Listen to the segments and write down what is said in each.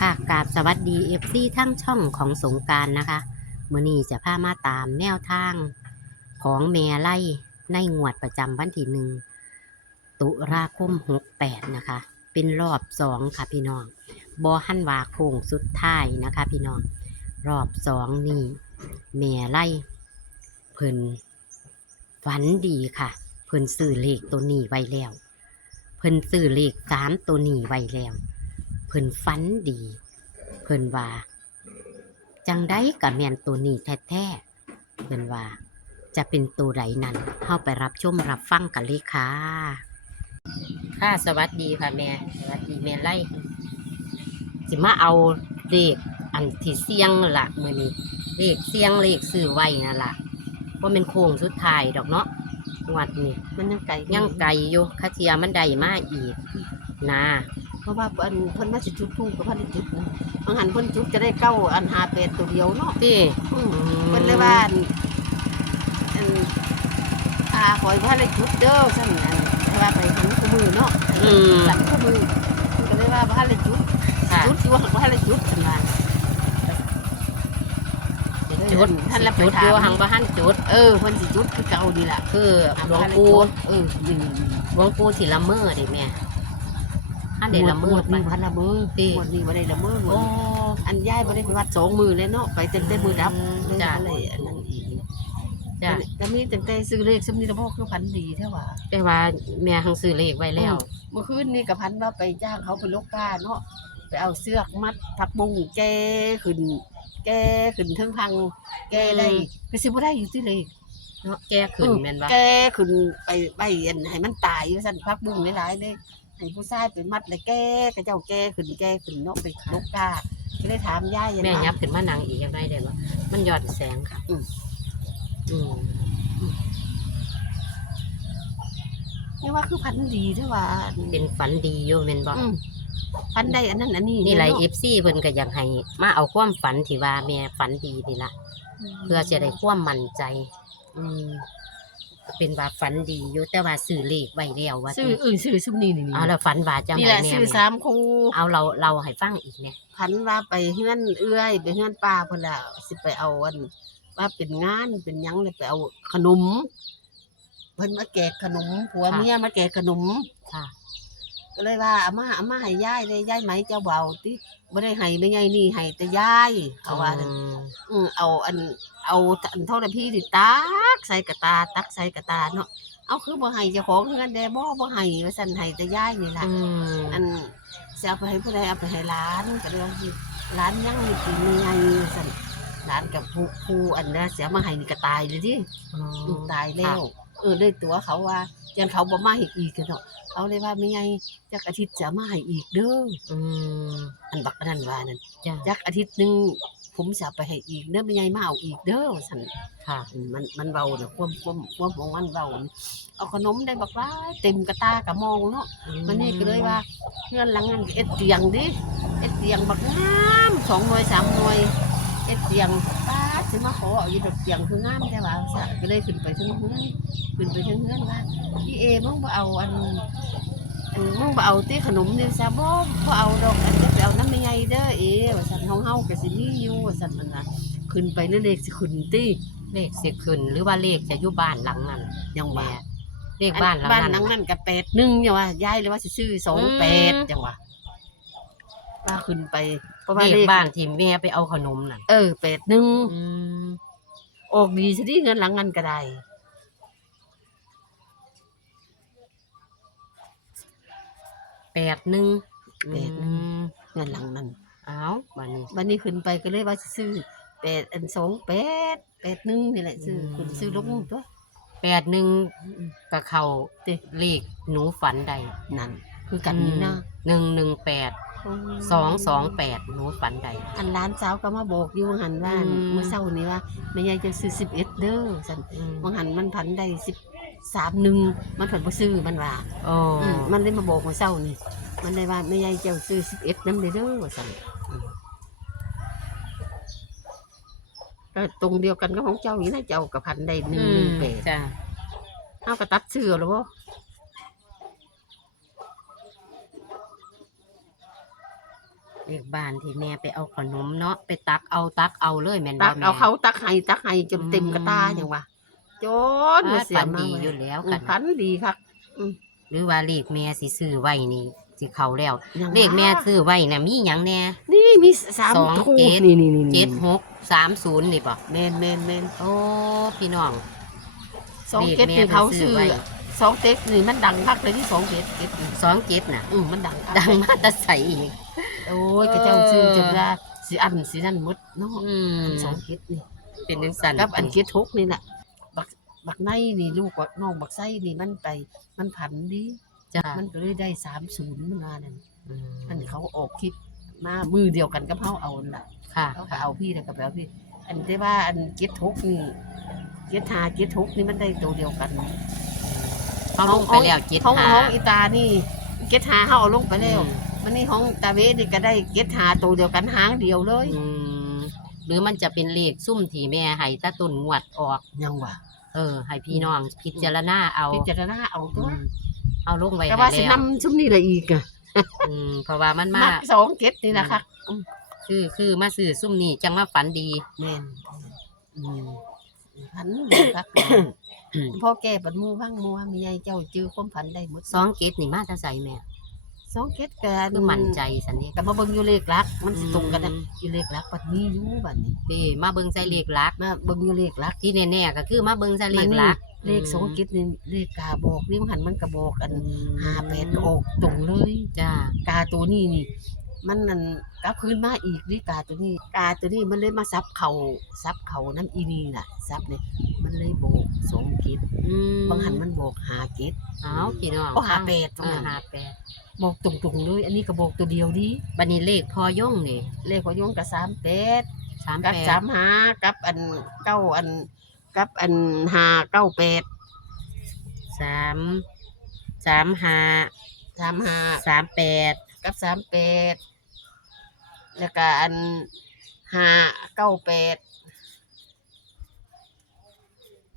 ค่ะกราบสวัสดีเอฟซีทั้งช่องของสงการนะคะมื่อนี้จะพามาตามแนวทางของแม่ไล่ในงวดประจำวันที่หนึ่งตุลาคมหกแปดนะคะ เป็นรอบสองค่ะพี่น้องบอหันวาโค้งสุดท้ายนะคะ พี่น้องรอบสองนี่แม่ไล่เพิ่นฝันดีค่ะ เพิ่นซื้อเลขตัวนี้ไว้แล้ว เพิ่นซื้อเลขสามตัวนี้ไว้แล้ว เพิ่นฝันดี เพิ่นว่า จังได้กับแมนตัวนี้แท้ๆเพิ่นว่า จะเป็นตัวใดนั้นเข้าไปรับชมรับฟังกันเลยค่ะ ค่ะสวัสดีค่ะแม่สวัสดีแม่ไล่สิมาเอาเลขอันที่เสียงนั่นละมือนี้เลขเสียงเลขซื้อไว้นั่นละว่าเป็นโค้งสุดท้ายดอกเนาะงวัดนี้มันยังไกลยังไกลอยู่คาเทียมันได้มาอีกนะ เพราะว่าอันเพิ่นมาสิจุดทูปกับเพิ่นได้จุดนะบางหันเพิ่นจุดจะได้เก้าอันหาเป็ดตัวเดียวเนาะที่อืมเพิ่นเลยว่าอันอันอาขอยว่าได้จุดเด้อซั่นอันเพราะว่าไปหันคู่มือเนาะอืมสั่นคู่มือเพิ่นก็เลยว่าบ่ทันได้จุดค่ะ จุดสิว่าบ่ทันได้จุดซั่นว่าจุดท่านละไปจุดถาอยู่มหังบ้านจุด เออเพิ่นสิจุดคือเก่าดีล่ะคือหลวงถามปู่ว่าได้จุดเออนี่หลวงปู่ที่ละเมอดิแม่ ท่านได้ละเมอหวดไปนี่พันละเมอที่หมดนี่บ่ได้ละเมอหมดโอ้อันย้ายบ่ได้ไปวัดสองมือเลยเนาะไปเต็มเต็มมือดับเลยจ้ะ อะไรอันนั้นอีกจ้ะแต่มีแต่แต่ซื้อเลขซึ่งนี่ละพ่อคือพันดีแท้ว่าแต่ว่าแม่หังซื้อเลขไว้แล้ว เมื่อคืนนี่กับพันว่าไปจ้างเขาไปลกกาเนาะไปเอาเสือกมัดผักบุ้งแกขึ้น แกขึ้นเทิงพังแกได้ไปซื้อบ่ได้อยู่ที่เลข เนาะแก้ขึ้นแม่นบ่แกขึ้นไปไปอันให้มันตายว่าซั่นผักบุ้งหลายๆเลย ให้ผู้ชายไปมัดเลยแกกระเจ้าแกขึ้นแกขึ้นเนาะไปลกกาก็เลยถามยายยังแม่ไงยับขึ้นมานั่งอีกยังไงได้บ่มันยอดแสงค่ะ อืมอืมนี่ว่าคือพันดีเท่าว่าเป็นฝันดีอยู่แม่นบ่อืมพันได้อันนั้นอันนี้นี่หลายเนาะ FC เพิ่นก็อยากให้มาเอาความฝันที่ว่าแม่ฝันดีนี่ล่ะเพื่อจะได้ความมั่นใจ อืม เป็นว่าฝันดีอยู่แต่ว่าซื้อเลขไว้แล้วว่าซื้อติอื่นซื้อซุมนี้นี่เอาแล้วฝันว่าจังนี่ไดแหละแม่ซื้อแม่สามคูเอาเราเราให้ฟังอีกเนี่ยพันว่าไปเฮือนเอื้อยไปเฮือนป้าเพิ่นละสิไปเอาอัน ว่าเป็นงานเป็นหยังเลยไปเอาขนม เพิ่นมาแจกขนมผัวเมียมาแจกขนม ค่ะ ก็เลยว่าอาม่าอาม่าให้ยายเลยยายไหมเจ้าเบาติบ่ได้ให้ไม่ไงนี่ให้แต่ยายเขาว่าอืมอืมเอาอันเอาอันเท่าใดพี่สิตักใส่กระตาตักใส่กระตาเนาะเอาคือบ่ให้เจ้าของเฮือนแด่บ่บ่ให้ว่าซั่นให้แต่ยายนี่ล่ะ อืมอันสิเอาไปให้ผู้ใดเอาไปให้หลานก็เลยว่าสิหลานยังมีกินมีไงว่าซั่นหลานกับผู้ผู้อันนั้นเสียมาให้นี่ก็ตายเลยดิอืมอืมตายแล้ว เออเลยตัวเขาว่ายันเขาบ่มาให้อีกกันเนาะเอาเลยว่าไม่ไงจักอาทิตย์จะมาให้อีกเด้ออืมอันบักอันนั้นว่านั่นจ้ะจักอาทิตย์หนึงผมจะเอาไปให้อีกเด้อไม่ไงมาเอาอีกเด้อว่าซั่นค่ะ อืมมันมันเบาเนาะความความความของมันเบาเอาขนมได้บักว่าเต็มกระตากระมองเนาะมันนี่ก็เลยว่าเงื่อนหลังนั้นก็เอ็ดเตียงดิเอ็ดเตียงบักงามสองหน่วยสามหน่วย เอ็ดเตียงป้าดสิมาขอเอาอยู่ดอกเตียงคืองามแต่ว่าซะก็เลยขึ้นไปถึงเฮือนขึ้นไปถึงเฮือนว่าพี่เอมึงบ่เอาอันอันมึงบ่เอาตีขนมนี่ซะบ่บ่เอาดอกอันจะไปเอาน้ำไม่ใหญ่เด้อเอว่าซั่นเฮาเฮาก็สิมีอยู่ว่าซั่นมันน่ะขึ้นไปเรื่อยๆสิขึ้นติเลขสิขึ้นหรือว่าเลขจะอยู่บ้านหลังนั้นยังแม่ว่าเลขบ้านหลังบ้านนั้นหลังนั้นก็แปดหนึ่งเนี่ยว่ายายเลยว่าสิซื้อสองแปดอืมจังหวะว่าขึ้นไปเพ ราะว่าเลเลขขบ้านที่แม่ไปเอาขนมน่ะเออแปดหนึ่งอืมออกดีสิที่เงินหลังนั้นก็ได้แปดหนึ่งแปดหนึ่งเงินหลังนั้นเอาบัดนี้ วันนี้ขึ้นไปก็เลยว่าสิซื้อแปดอันสองแปดแปดหนึ่งนี่แหละซื้อขึ้นซื้อลงตัวแปดหนึ่งกับเขาเต้เลขหนูฝันใดนั่นคือกันนี่นะหนึ่งหนึ่งแปด สองสองแปดหนูฝันใด อันร้านสาวก็มาบอกอยู่ว่าหันว่าอืม เมื่อเช้านี้ว่าแม่ยายจะซื้อสิบเอ็ดเด้อสันอืมบางหันมันพันได้สิบสามหนึ่งมันผันบ่ซื้อมันว่าโอ้อืมมันเลยมาบอกมาเศร้านี่มันเลยว่าไม่ยายเจ้าซื้อสิบเอ็ดน้ำเด้อเด้อว่าสั่นอืมก็ตรงเดียวกันกับของเจ้าอยู่นะเจ้ากับพันได้หนึ่งหนึ่งแปดจ้ะเอากระตัดเสื้อหรือวะ เลขบ้านที่แม่ไปเอาขนมเนาะไปตักเอาตักเอาเลยแม่นบ่ตักแม่เอาเขาตักให้ตักให้จนเต็มกระตาอย่างวะจนอ่าเสียฝันมาดีกอยู่แล้วอืกัมนฝันดีครับหรือว่าเลขแม่สิซื้อไว้นี่สิเข้าแล้วยังเลขแม่ซื้อไว้น่ะมีหยังแน่ นี่มีสามสองคู่เจ็ด นี่นี่นี่เจ็ดหกสามศูนย์นี่ป่ะแมนแมนแมนโอ้พี่น้องสองเลขเจ็ดแม่นี่เขาซื้อไว้สองเจ็ดนี่มันดังคักเลยที่สองเจ็ดเจ็ดนี่ สองเจ็ดน่ะ อืมมันดังคักดังมาแตะใสอีก โอ้ยกระเจ้าซื้อจนว่าสีอันสีนั่นหมดเนาะอืมสองเจ็ดนี่เป็นจังสันกับอันเจ็ดทุกนี่แหละบักบักในนี่ลูกบักน้องบักไส้นี่มันไป มันผันดีจ้ามันก็เลยได้สามศูนย์มันมานั่นอืมอันนี้เขาออกคลิปมามือเดียวกันกับเขาเอานั่นล่ะ ค่ะเขาก็เอาพี่แล้วก็ไปเอาพี่ อันที่ว่าอันเจ็ดทุกนี่เจ็ดหาเจ็ดทุกนี่มันได้ตัวเดียวกันเขาลงไปแล้วเจ็ดห้องหาห้องอีตานี่เจ็ดหาเขาเอาลงไปแล้วอืม มันนี่ห้องตาเวนี่ก็ได้เจ็ดหาตัวเดียวกันหางเดียวเลย อืมหรือมันจะเป็นเลขซุ่มที่แม่ให้ตาตุนงวดออก ยังวะเออ ให้พี่น้องพิจารณาเอาพิจารณาเอาอืตัวมเอาลงไว้แต่ให้ว่าสิแล้วนำชุ่มนี่ละอีกอะอืมเพราะว่ามันมามักสองเจ็ดนี่นะคะคือคือมาซื้อซุ่มนี่จังว่าฝันดี แม่นอืมพันดีครับพ่อแก่ปัดหมูพังหมัวมีไงเจ้าจื้อความพันได้หมดสองเกตนี่มาแตะใสแม่ สองเจ็ดกัคือมั่นใจสันนี่กับมาเบิ่งอยู่เลขลักมันสิตรงกันนะอืมอยู่เลขลักปัดนี้อยู่บัดนี้เด้มาเบิ่งใส่เลขหลักมาเบิ่งอยู่เลขลักที่แน่ๆก็คือมาเบิ่งใส่เลขหลักเลขสองเจ็ดนี่เลขกาบอกนี่มันหันมันกระบอกอันอืมห้าแปดก็ออกตรงเลยจ้ากาตัวนี้นี่ มันนั่นกลับคืนมาอีกนี่กาตัวนี้ กาตัวนี้มันเลยมาซับเขาซับเขาน้ำอีนี่น่ะซับเนี่ยมันเลยโบกสองกิจอืม บางหันมันโบกหากิจเอาพี่น้องโอ้หาแปดเออหาแปดโบกตรงๆเลยอันนี้ก็โบกตัวเดียวดิบัดนี้เลขพอย่งนี่เลขพอยงกับสามแปดสามกับแปดสามหากับอันเก้าอันกับอันหาเก้าแปดสามสามห้าสามหาสามแปดกับสามแปดแล้วก็อันหาเก้าแปด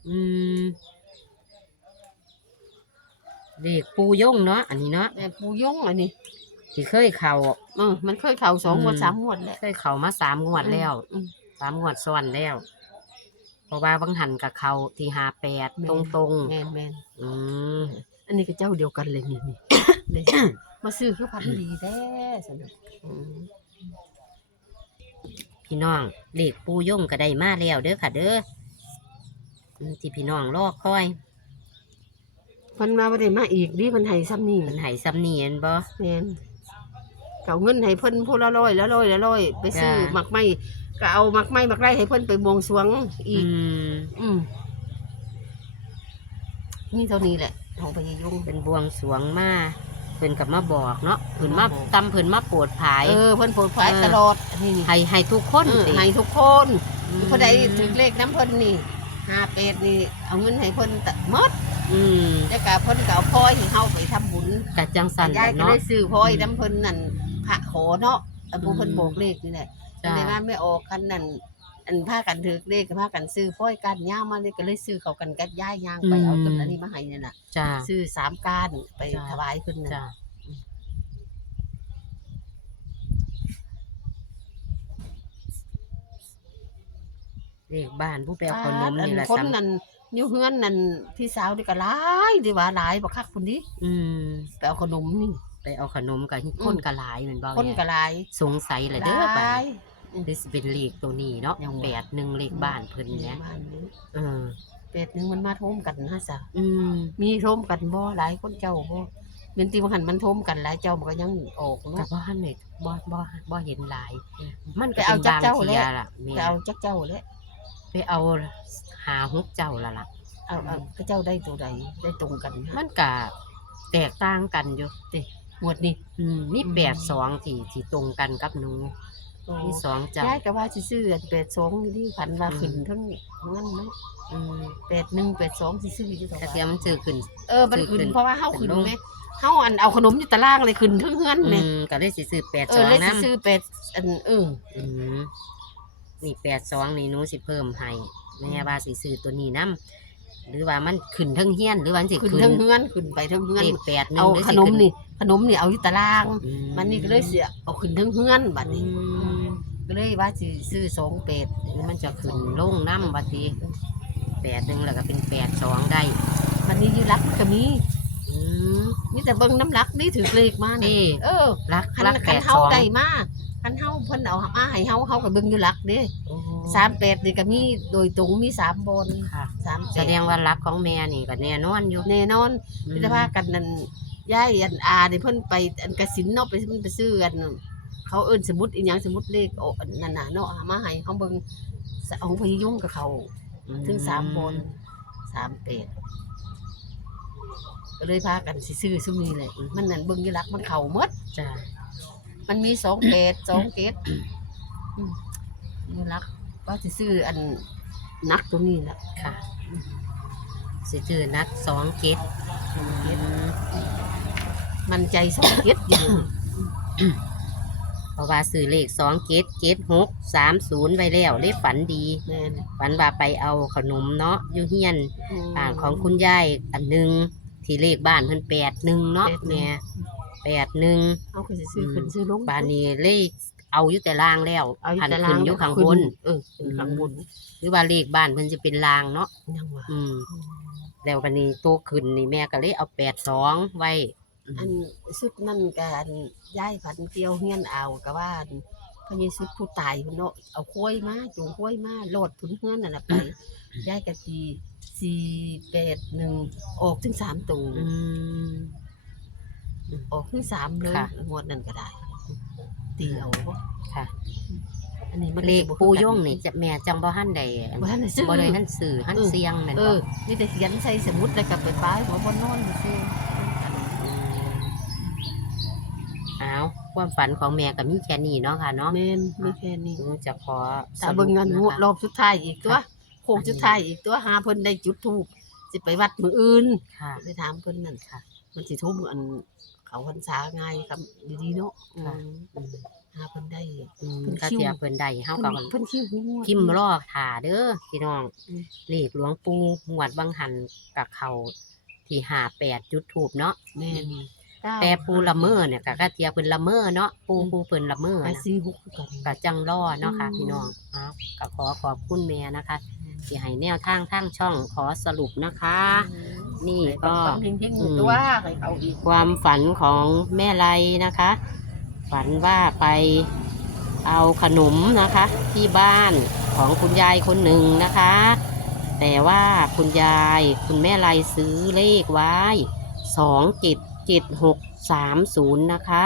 อืม เลขปูย่งเนาะอันนี้เนาะแต่ปูยงอันนี้ที่เคยเข่าเออมันเคยเข่าสองงวดอืมสามงวดแหละเคยเข่ามาสามงวดแล้วอืมสามงวดซ้อนแล้ว เพราะว่าบางหันกับเขาที่หาแปดแม่ตรงนตรงแมนแมนๆอืมอันนี้ก็เจ้าเดียวกันเลยนี่นี่เลยมาซื้อคือพันดีแท้สนุกอืมพี่น้องเลขปูย่งก็ได้มาแล้วเด้อค่ะ เด้ออืมที่พี่น้องรอคอย เพันมาบ่ได้มาอีกดิมันให้ซ้ำนี่มันใหายซ้ำเนียนบ่ แมนเก่าเงินให้เพิ่นผู้ละร้อยละร้อยละร้อยไปซื้อจ้า หมักไม้ก็เอาหมักไม้หมักไรให้เพิ่นไปบวงสรวงอีอืก มอืมนี่เท่านี้แหละของพญายงเป็นบวงสรวงมาเพิ่นกับมาบอกเนาะเพิ่นมามาบอก ตำเพิ่นมาโปรดภาย เออเพิ่นโปรดภายเออ ตลอดอันนี้นี่ให้ให้ทุกคนเออสิให้ทุกคนอืมผู้ใดถือเลขน้ำเพิ่นนี่ห้าเป็ดนี่ เอาเงินให้เพิ่นตะหมด อืมแล้วก็เพิ่นก็เอาพลอยให้เฮาไปทำบุญกะจังสันยายก็เนาะเลยซื้อพลอยน้ำเพิ่นนั่นพระขอเนาะอันผู้เพิ่นอืมบอกเลขนี่แหละจ้า ในว่าไม่ออกกันนั่นอันพากันถือเลขก็พากันซื้อพลอยกันย่างมาเลยก็เลยซื้อเขากันกัดย้ายย่างไปเอาต้นอันนี้มาให้นี่น่ะจ้า ซื้อสามก้านไปจ้ะถวายเพิ่นน่ะจ้าเลขบ้านผู้แปลขนมนี่แหละคนซ้ำนั่น อยู่เฮือนนั่นพี่สาวนี่ก็หลายดีว่าหลายบ่คักพุ่นดิอืมไปเอาขนมนี่ ไปเอาขนมกับคนกะหลายเหมือนบ่คนแม่ก็หลายสงสัยเลยหเด้อลบ้าานยหรือสิเป็นเลขตัวนี้เนาะยังว่า แปดหนึ่งเลขบ้านเพิ่นเนี่ยบ้านนี้เออ เป็ดหนึงมันมาโทมกันฮะซะอืมมีโทมกันบ่หลายคนเจ้าบ่เป็นตีบ่หันมันโทมกันหลายเจ้ามันก็ยังออกแต่เนาะบ่ทันเลยบ่บ่บ่เห็นหลาย มันไปก็เอาเป็นจักบางเจ้าเทียแล้วล่ะแม่จะเอาจักเจ้าแหละ ไปเอาหาฮุกเจ้าละล่ะ เอาเอาก็เจ้าได้ตัวใดได้ตรงกันฮะมันก็แตกต่างกันอยู่งวดนี้อืมมีอืมแปดสองที่ที่ตรงกันกับหนูโอ้มีสองเจ้ายายก็ว่าสิซื้ออัน82นี่ดิพันว่าอืม ขึ้นทั้งนั้นเนาะอืม81 82สิซื้ออยู่ดอกแต่ว่าเทียมมันซื้อขึ้น เออมันขึ้นขึ้นเพราะว่าเฮาขึ้นขึ้นลงไหมเฮาอันเอาขนมอยู่ตารางเลยขึ้นเทั้งเฮือนอืแม่มก็เลยสิซื้อแปดเอสอองเลยสิน้ำซื้อเป็ดอันเอออืม นี่แปดสองนี่หนูสิเพิ่มให้แม่ว่าสิซื้อตัวนี้น้หรือว่ามันขึ้นเทั้งเฮียนหรือว่ามันสิขึ้นขึ้นเทิงเฮือนขึ้นไปเทิงเฮือนเลขแปดหนึ่งเอาหรือขสินมขึ้นี่ขนมนี่เอาอยู่ตาราง อืมันนี่ก็เลยเสียเอาขึ้นเทิงเฮือนบัดอืนี้มก็เลยว่าสิซื้อสองเป็ดมันจะขึ้นลงน้ำบัดนี้แปดหนึ่งแล้วก็เป็นแปดสองได้มันนี่อยู่รักมันก็มีอืมมีแต่เบิ่งน้ำรักนี่ถือเลขมานี่นี่เออรักคันรักแปคันดเฮาสอง ได้มา คันเฮาเพิ่นเอามาให้เฮาเฮาก็เบิ่งอยู่รักเด้โอ้สามเป็ดนี่ก็มีโดยตรงมีสามบนค่ะสามแสเป็ดดงว่ารักของแม่นี่ก็แน่นอนอยู่แน่นอนอืมพิจารณากันนั่นย่ายอันอาเนี่เพิ่นไปอันกสินเนาะไปมันไปซื้อกัน เขาเอิ้นสมุดอีหยังสมุดเลขโอ้อันนั่นน่ะเนาะเอามาให้เขาเบิ่งของพยุ่งกับเขา ถึงสามบนสามเป็ดก็เลยพากันสิซื้อซุมนี้เลยมันนั่นเบิ่งอยู่รักมันเข่าหมดจ้ะ มันมีสองเป็ดสองเกตอืมอยู่รักว่าสิซื้ออันนักตัวนี้แหละค่ะ สิถือนักสองเกตสองเกตมันใจสองเกตอยู่เพราะว่าซื้อเลขสองเกตเกตหกสามศูนย์ไว้แล้วเลขฝันดีแม่นฝันว่าไปเอาขนมเนาะอยู่เฮียนอ่านของคุณยายอันหนึ่งที่เลขบ้านเพิ่นแปดหนึ่งเนาะแม่ แปดหนึ่งเอาคือสิซื้อขึ้นซื้อลงบ้านนี้เลขเอาอยู่แต่ล่างแล้วเอาอยู่หันแต่ขึ้นล่างอยู่ข้างบนเออขึ้นข้างบนหรือว่าเลขบ้านเพิ่นจะเป็นล่างเนาะยังว่าอืมแล้ววันนี้โตขึ้นนี่แม่ก็เลยเอาแปดสองไว้ อันสุดนั่นการย้ายผันเกี่ยวเฮียนเอาก็ว่าอันพระเยซูผู้ตายพุ่นเนาะเอาค้อยมาจูงค้อยมาโลดผุนเฮือนนั่นน่ะไปย้ายกะจีสี่แปดหนึ่งออกถึงสามตัว อืม ออกถึงสามเลยค่ะ งวดนั้นก็ได้ตีเอาบ่ค่ะอันนี้มันเลขสิบ่ปูคือกันย่งนี่จะแม่จังบ่หันใดบ่ทันได้ซื้อบ่ได้นั่นสื่อหันเออเสียงนั่นเอบ่อนี่แต่เขียนใส่สมุดแล้วก็ไปป้ายหัวบนนอนซื่ออ้าวความฝันของแม่ก็มีแค่นี้เนาะค่ะเนาะแม่นมีแค่นี้ หนูจะขอถ้าเบิ่งเงินงวดรอบสุดท้ายอีกตัวโค้งสุดท้ายอีกตัวหาเพิ่นได้จุดทูปสิไปวัดมื้ออื่นค่ะ ไปถามเพิ่นนั่นค่ะ มันสิทุ่มอันเขาพรรษาง่ายครับดีๆเนาะอืมค่ะ อืมหาเพิ่นได้ อืมเพิ่นก็คิ้วเสียเพิ่นได้เฮาก็เพิ่นคิ้วงวด พิมพ์รอถ่าเด้อพี่น้องอืม เลขหลวงปู่หวดบังหันกับเขาที่58จุดทูบเนาะแม่นเก้าแต่ปูละเมอเนี่ยก็กะเทียเพิ่นละเมอเนาะปูปูเพิ่นละเมอไปนะ สี่หกคือกันก็จังรอเนาะค่ะอืมพี่น้องอ้าวก็ขอขอบคุณแม่นะคะ ที่ให้แนวทางทางช่องขอสรุปนะคะ นี่ก็ต้องเพ่งๆอยู่ตัวให้เขาอีกความฝันของแม่ไรนะคะ ฝันว่าไปเอาขนมนะคะ ที่บ้านของคุณยายคนหนึ่งนะคะ แต่ว่าคุณยายคุณแม่ไรซื้อเลขไว้สองเจ็ดเจ็ดหกสามศูนย์นะคะ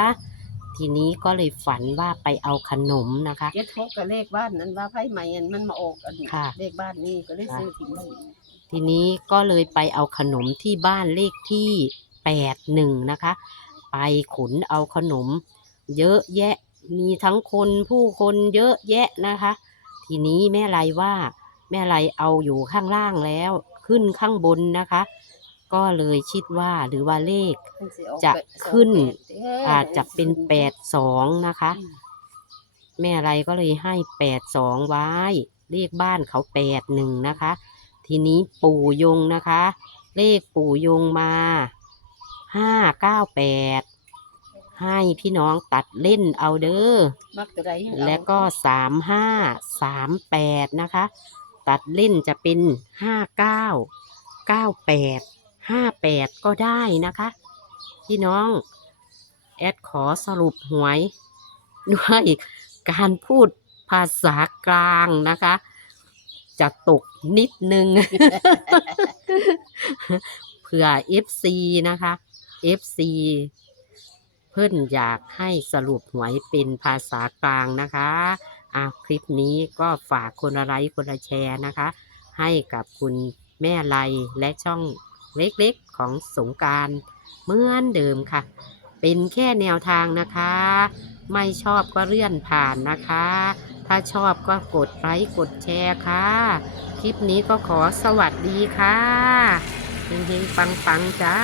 ทีนี้ก็เลยฝันว่าไปเอาขนมนะคะ เจ็ดหกกับเลขบ้านนั้นว่าไพ่ใหม่อันมันมาออกอันค่ะ เลขบ้านนี่ก็เลยซื้อทิ้งไว้ทีนี้ก็เลยไปเอาขนมที่บ้านเลขที่แปดหนึ่งนะคะ ไปขนเอาขนม เยอะแยะมีทั้งคนผู้คนเยอะแยะนะคะ ทีนี้แม่ไรว่า แม่ไรเอาอยู่ข้างล่างแล้ว ขึ้นข้างบนนะคะ ก็เลยคิดว่าหรือว่าเลขมันสิออกจะแปดขึ้นสงแปดเด้อาจจะเป็นแปดสองนะคะอืมแม่ไรก็เลยให้แปดสองไว้เลขบ้านเขาแปดหนึ่งนะคะ ทีนี้ปู่ยงนะคะ เลขปู่ยงมาห้าเก้าแปดให้พี่น้องตัดเล่นเอาเด้อมักตัวใดให้เอาและก็สามห้าสามแปดนะคะ ตัดเล่นจะเป็นห้าเก้าเก้าแปด ห้าแปดก็ได้นะคะ พี่น้อง แอดขอสรุปหวย ด้วยการพูดภาษากลางนะคะ จะตกนิดนึง เผื่อ FC นะคะ FC เพิ่อนอยากให้สรุปหวยเป็นภาษากลางนะคะอะคลิปนี้ก็ฝากคนละไลค์คนละแชร์นะคะ ให้กับคุณแม่ไลและช่อง เล็กๆของสงการเหมือนเดิมค่ะ เป็นแค่แนวทางนะคะ ไม่ชอบก็เลื่อนผ่านนะคะ ถ้าชอบก็กดไลค์กดแชร์ค่ะ คลิปนี้ก็ขอสวัสดีค่ะเฮงๆปังๆจ้า